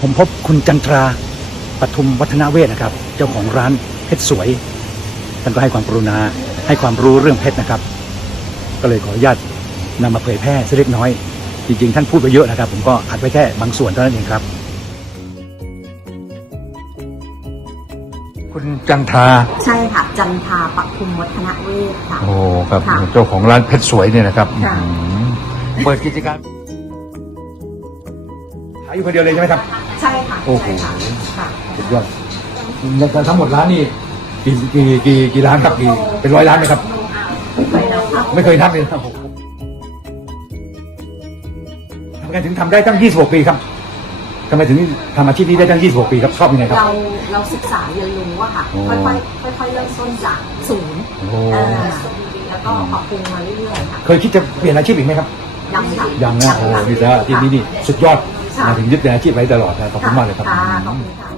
ผมพบคุณจันทราปทุมวัฒนาเวทนะครับ เจ้าของร้านเพชรสวยท่านก็ให้ความกรุณาให้ความรู้เรื่องเพชรนะครับ ก็เลยขออนุญาตนำมาเผยแพร่สักเล็กน้อย จริงๆ ท่านพูดไปเยอะนะครับ ผมก็อัดไว้แค่บางส่วนเท่านั้นเองครับ คุณจันทราใช่ค่ะ จันทาปักคุมวัฒนเวทค่ะ โอ้ครับค่ะเจ้าของร้านเพชรสวยเนี่ยนะครับค่ะ อื้อหือเปิดกิจการขายอยู่คนเดียวเลยใช่ไหมครับ ใช่ค่ะโอ้โห ใช่ค่ะค่ะสุดยอดแล้วทั้งหมดร้านนี่กี่กี่กี่กี่ร้านครับกี่เป็นร้อยร้านไหมครับ ไปแล้วครับไม่เคยนับเลยนะครับผมทำไงถึงทำได้ตั้ง 26 ปีครับทำไมถึงทำอาชีพนี้ได้ตั้ง 26 ปีครับชอบยังไงครับ เราเราศึกษาเรียนรู้อะค่ะ โอ้ค่อยๆค่อยๆเริ่มต้นจากศูนย์โอ้ เอ่อแล้วก็ปรับปรุงมาเรื่อยๆค่ะเคยคิดจะเปลี่ยนอาชีพอีกไหมครับ ยังค่ะยังนะโอ้ค่ะนี่แต่อาชีพนี้นี่สุดยอดค่ะ มาถึงยึดเป็นอาชีพไว้ตลอดนะขอบคุณมากเลยครับค่ะขอบคุณค่ะ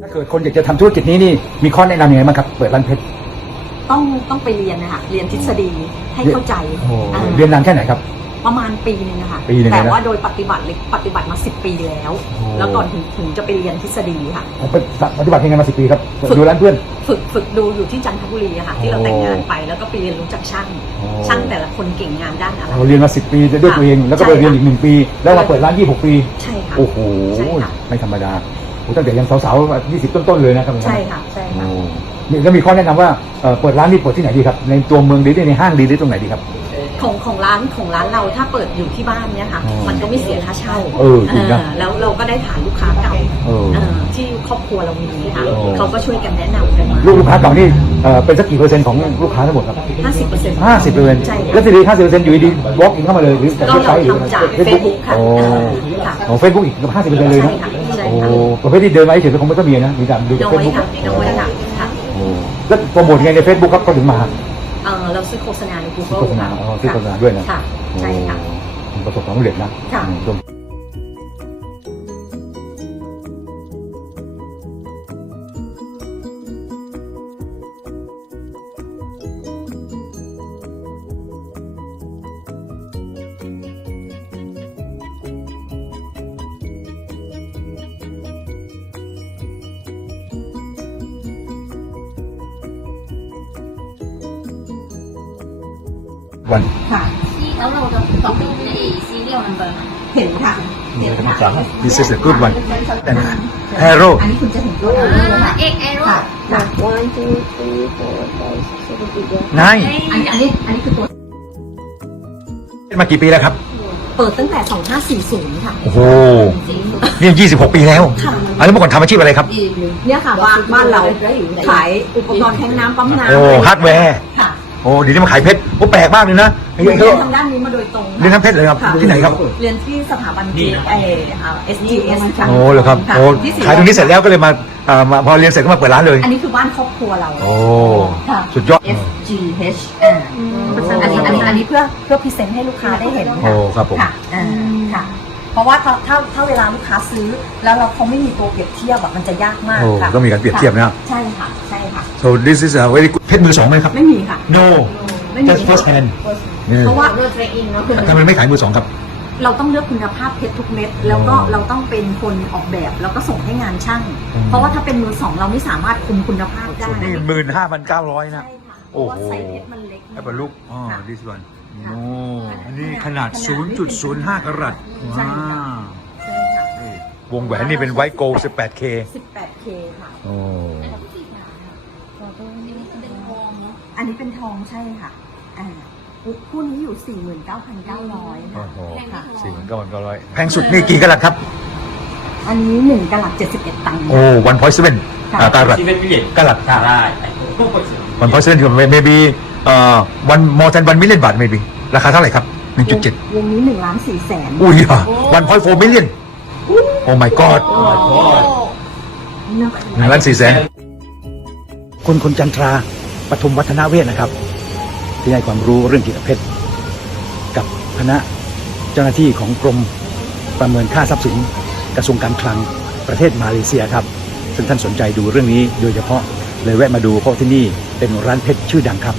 ถ้าเกิดคนอยากจะทำธุรกิจนี้นี่มีข้อแนะนำยังไงบ้างครับเปิดร้านเพชรต้องต้องไปเรียนนะคะเรียนทฤษฎีให้เข้าใจโอ้อ่า เรียนนานแค่ไหนครับ ประมาณปีหนึงนะคะปีหนึ่งเลยนะ แต่ว่าโดยปฏิบัติเลยปฏิบัติมาสิบปีแล้วโอ้แล้วก่อนถึงถึงจะไปเรียนทฤษฎีค่ะ ผมไปปฏิบัติยังไงมาสิปีครับฝึก ดูร้านเพื่อน ฝึกฝึกดูอยู่ที่จันทบุรีอะค่ะ ที่เราโอ้แต่งงานไปแล้วก็ไปเรียนรู้จากช่างโอ้ช่างแต่ละคนเก่งงานด้านอะไร เราเรียนมาสิปีด้วยตัวเอง แล้วก็ไปใช่ค่ะ เรียนอีกหนึ่งปี แล้วมาเปิดร้านยี่หกปี ใช่ค่ะ โอ้โห ใช่ค่ะ ไม่ธรรมดาโอ้ตั้งแต่ยังสาวๆยี่สิบต้นๆเลยนะครับใช่ค่ะใช่โอ้ค่ะนี่แล้วมีข้อแนะนำว่าเอ่อเปิดร้านนี่เปิดที่ไหนดีครับ ในตัวเมืองดีหรือในห้างดีหรือตรงไหนดีครับ ของของร้านของร้านเราถ้าเปิดอยู่ที่บ้านเนี่ยค่ะ อ๋อมันก็ไม่เสียค่าเช่าเออจริงนะเออแล้วเราก็ได้ฐานลูกค้าเก่าเออเออที่ครอบครัวเรามีค่ะโอ้เขาก็ช่วยกันแนะนำกันมาลูกลูกค้าเก่านี่เอ่อเป็นสักกี่เปอร์เซ็นต์ของลูกค้าทั้งหมดครับห้าสิบเปอร์เซ็นต์ห้าสิบเปอร์เซ็นต์ใช่แล้วค่ะทีนี้ห้าสิบเปอร์เซ็นต์อยู่ดีๆ walk in เข้ามาเลยหรือจากก็เว็บไซเราต์หรือทำจากเฟซบุ๊ก Facebook ค่ะโอ้เออค่ะโอ้เฟซบุ๊กอีกห้าสิบเปอร์เซ็นต์เลยนะใช่ค่ะใช่ค่ะ โอ้ประเภทที่เดินมาเฉยๆคงไม่ต้องมีนะมีแต่ดูจากน้อเฟซยบุ๊กค่ะน้อยค่ะค่ะโอ้แล้วโปรโมทยังไงในเฟซบุ๊กครับก็ถึงมา เออเราซื้อโฆษณาในซื้อ Google โฆษณาอ๋อซื้อโฆษณาด้วยนะค่ะใช่ค่ะโอ้ประสบความสำเร็จนะค่ะ อืม วัน ค่ะ แล้วเราจะตอบในซีเรียลนัมเบอร์เห็นค่ะเห็นค่ะ This is a good one and arrow อันนี้คุณจะเห็นด้วยอ่นะาเอ็กแอโร่ค่ะค่ะ One, two, three, four, five, six, seven, eight, nine. นายอันนี้อันนี้อันนี้คือตัวมากี่ปีแล้วครับ เปิดตั้งแต่ 2540 ค่ะโอ้โหนี่ยี่สิบหกปีแล้วค่ะอันนี้เมื่อก่อนทำอาชีพอะไรครับ เนี่ยค่ะบ้านบ้านเราขายอุปกรณ์แทงน้ำปั๊มน้ำโอ้ฮาร์ดแวร์ค่ะ โอ้เดี๋ยวนี้มาขายเพชรโอ้แปลกมากเลยนะไอ้เรียนเขาทางด้านนี้มาโดยตรงค่ะเรียนทำเพชรเลยครับะที่ไหนครับเรียนที่สถาบันเอเออ่า SGS ค่ะโอ้เหรอครับะโอ้ที่ศขายตรงนี้เสร็จแล้วก็เลยมาอ่ามาพอเรียนเสร็จก็มาเปิดร้านเลย อันนี้คือบ้านครอบครัวเราโอ้ค่ะ สุดยอด SGH อ่าอันนี้อันนี้อันนี้เพื่อเพื่อพรีเซนต์ให้ลูกค้าได้เห็นโอ้ค่ะครับผม ค่ะอ่าค่ะ เพราะว่าถ้าถ้าถ้าเวลาลูกค้าซื้อ แล้วเราเขาไม่มีตัวเปรียบเทียบแบบมันจะยากมากโอ้ค่ะต้องมีการเปรียบเทียบนะ ใช่ค่ะใช่ค่ะ so this is a very good เพชรมือสองไหมครับ ไม่มีค่ะ no ไม่มี just first hand นี่เพราะว่าโรเทรอินเนาะคือทำไมไม่ขายมือสองครับ เราต้องเลือกคุณภาพเพชรทุกเม็ดแล้วก็อ๋อเราต้องเป็นคนออกแบบแล้วก็ส่งให้งานช่าง อืม เพราะว่าถ้าเป็นมือสองเราไม่สามารถคุมคุณภาพได้ส่วนนี้หมื่นห้าพันเก้าร้อยนะ ใช่ค่ะเพโอ้ราะโห ว่าไซส์เพชรมันเล็ก แอปเปิลลูกอ๋อ ค่ะ this one ค่ะโอ้อันนี้ขนาด 0.05กรัตใช่ว้าค่ะ วใช่ค่ะ นี่วงแหวนนี่เป็นไวท์โกล 18K 18K ค่ะ โอ้ องเนาะอันนี้เป็นทองใช่ค่ะอ่าคู่นี้อยู่ 49,900โอ้ค่ะโหค่ะ สี่หมื่นเก้าพันเก้าร้อยแพงสุดนี่กี่กรัตครับ อันนี้1กะลัด71 ตังค์ โอ้ one point seven ค่ะกรัต11 million กรัต Alright. one point seven maybe เอ่อ one more than one million บาท maybe ราคาเท่าไหร่ครับ1.7วงนี้1ล้าน4แสนอุ้ยอะ1.4 million oh my god หนึ่งล้านสี่แสนคุณคุณจันทรา ปฐมวัฒนาเวทนะครับ ที่ให้ความรู้เรื่องจิตเพชรกับคณะเจ้าหน้าที่ของกรมประเมินค่าทรัพย์สินกระทรวงการคลังประเทศมาเลเซียครับ ซึ่งท่านสนใจดูเรื่องนี้โดยเฉพาะเลยแวะมาดูเพราะที่นี่เป็นร้านเพชรชื่อดังครับ